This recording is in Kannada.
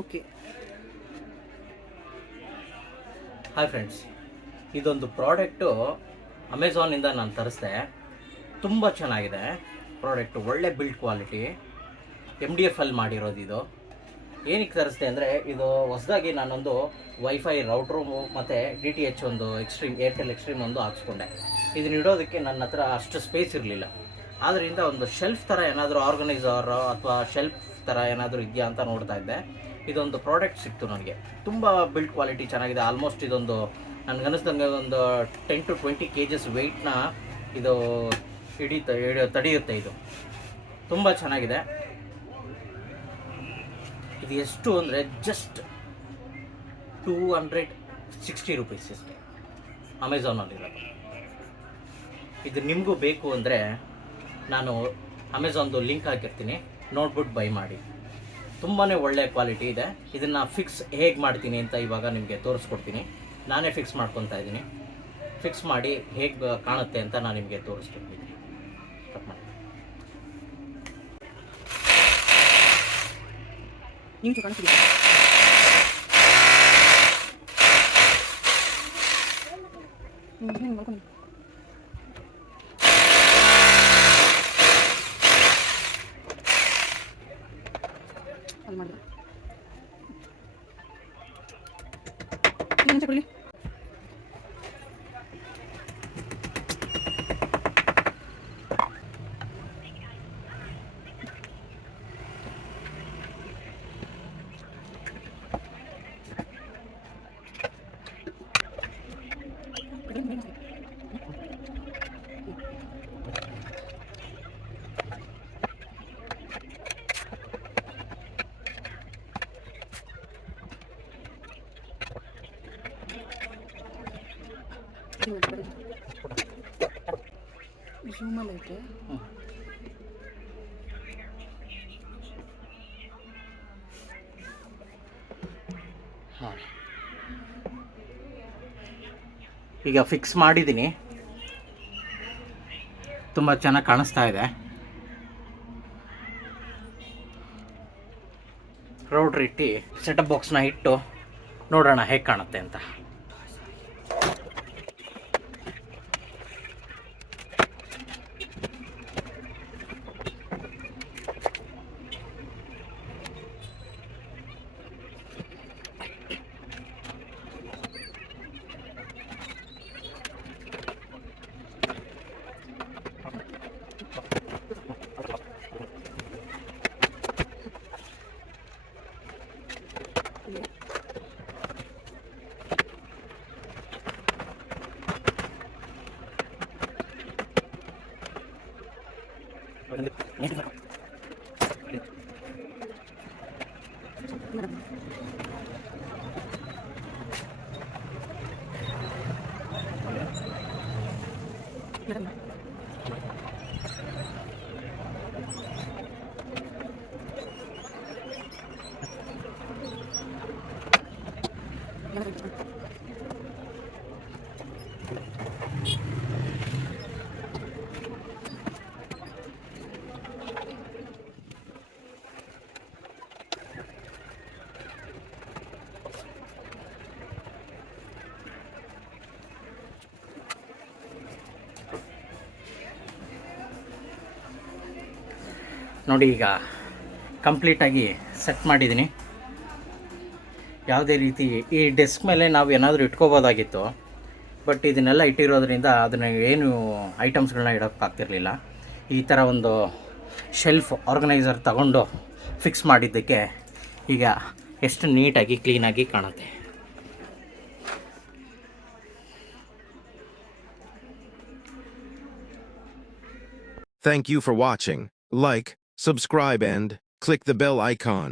ಓಕೆ. ಹಾಯ್ ಫ್ರೆಂಡ್ಸ್, ಇದೊಂದು ಪ್ರಾಡಕ್ಟು ಅಮೆಝಾನಿಂದ ನಾನು ತರಿಸಿದೆ. ತುಂಬ ಚೆನ್ನಾಗಿದೆ ಪ್ರಾಡಕ್ಟು, ಒಳ್ಳೆ ಬಿಲ್ಡ್ ಕ್ವಾಲಿಟಿ, MDF ಅಲ್ಲಿ ಮಾಡಿರೋದು. ಇದು ಏನಕ್ಕೆ ತರಿಸಿದೆ ಅಂದರೆ, ಇದು ಹೊಸದಾಗಿ ನಾನೊಂದು ವೈಫೈ ರೌಟ್ರು ಮತ್ತು DTH ಒಂದು ಏರ್ಟೆಲ್ ಎಕ್ಸ್ಟ್ರೀಮ್ ಒಂದು ಹಾಕ್ಸ್ಕೊಂಡೆ. ಇದನ್ನ ಇಡೋದಕ್ಕೆ ನನ್ನ ಹತ್ರ ಅಷ್ಟು ಸ್ಪೇಸ್ ಇರಲಿಲ್ಲ. ಆದ್ದರಿಂದ ಒಂದು ಶೆಲ್ಫ್ ಥರ ಏನಾದರೂ ಆರ್ಗನೈಸರ್ ಅಥವಾ ಶೆಲ್ಫ್ ಥರ ಏನಾದರೂ ಇದೆಯಾ ಅಂತ ನೋಡ್ತಾ ಇದ್ದೆ. ಇದೊಂದು ಪ್ರಾಡಕ್ಟ್ ಸಿಕ್ತು ನನಗೆ. ತುಂಬ ಬಿಲ್ಡ್ ಕ್ವಾಲಿಟಿ ಚೆನ್ನಾಗಿದೆ. ಆಲ್ಮೋಸ್ಟ್ ಇದೊಂದು ನನಗನ್ನಿಸ್ದಂಗೆ ಒಂದು 10 to 20 kgs ವೆಯ್ಟ್ನ ಇದು ತಡೆಯುತ್ತೆ. ಇದು ತುಂಬ ಚೆನ್ನಾಗಿದೆ. ಇದು ಎಷ್ಟು ಅಂದರೆ ಜಸ್ಟ್ 260 ರೂಪೀಸ್ ಅಷ್ಟೇ ಅಮೆಝಾನಲ್ಲಿರೋದು. ಇದು ನಿಮಗೂ ಬೇಕು ಅಂದರೆ ನಾನು ಅಮೆಝಾನ್ದು ಲಿಂಕ್ ಹಾಕಿರ್ತೀನಿ, ನೋಡ್ಬಿಟ್ಟು ಬೈ ಮಾಡಿ. ತುಂಬಾ ಒಳ್ಳೆ ಕ್ವಾಲಿಟಿ ಇದೆ. ಇದನ್ನು ಫಿಕ್ಸ್ ಹೇಗೆ ಮಾಡ್ತೀನಿ ಅಂತ ಇವಾಗ ನಿಮಗೆ ತೋರಿಸ್ಕೊಡ್ತೀನಿ. ನಾನೇ ಫಿಕ್ಸ್ ಮಾಡ್ಕೊತಾ ಇದ್ದೀನಿ. ಫಿಕ್ಸ್ ಮಾಡಿ ಹೇಗೆ ಕಾಣುತ್ತೆ ಅಂತ ನಾನು ನಿಮಗೆ ತೋರಿಸ್ಕೊಡ್ತೀನಿ. ಅಲ್ಲಿ ಮಾಡಿದ್ರೆ ಕೊಡಲಿ. ಝೂಮಲ್ಲಿ ಐತೆ. ಈಗ ಫಿಕ್ಸ್ ಮಾಡಿದ್ದೀನಿ. ತುಂಬ ಚೆನ್ನಾಗಿ ಕಾಣಿಸ್ತಾ ಇದೆ. ರೌಡ್ರ್ ಇಟ್ಟು ಸೆಟಪ್ ಬಾಕ್ಸ್ನ ಇಟ್ಟು ನೋಡೋಣ ಹೇಗೆ ಕಾಣುತ್ತೆ ಅಂತ. ನೋಡಿ, ಈಗ ಕಂಪ್ಲೀಟಾಗಿ ಸೆಟ್ ಮಾಡಿದ್ದೀನಿ. ಯಾವುದೇ ರೀತಿ ಈ ಡೆಸ್ಕ್ ಮೇಲೆ ನಾವು ಏನಾದರೂ ಇಟ್ಕೋಬೋದಾಗಿತ್ತು, ಬಟ್ ಇದನ್ನೆಲ್ಲ ಇಟ್ಟಿರೋದ್ರಿಂದ ಅದನ್ನು ಏನು ಐಟಮ್ಸ್ಗಳನ್ನ ಇಡೋಕ್ಕಾಗ್ತಿರ್ಲಿಲ್ಲ. ಈ ಥರ ಒಂದು ಶೆಲ್ಫ್ ಆರ್ಗನೈಸರ್ ತಗೊಂಡು ಫಿಕ್ಸ್ ಮಾಡಿದ್ದಕ್ಕೆ ಈಗ ಎಷ್ಟು ನೀಟಾಗಿ ಕ್ಲೀನಾಗಿ ಕಾಣುತ್ತೆ. Thank you for watching. Like, subscribe and click the bell icon.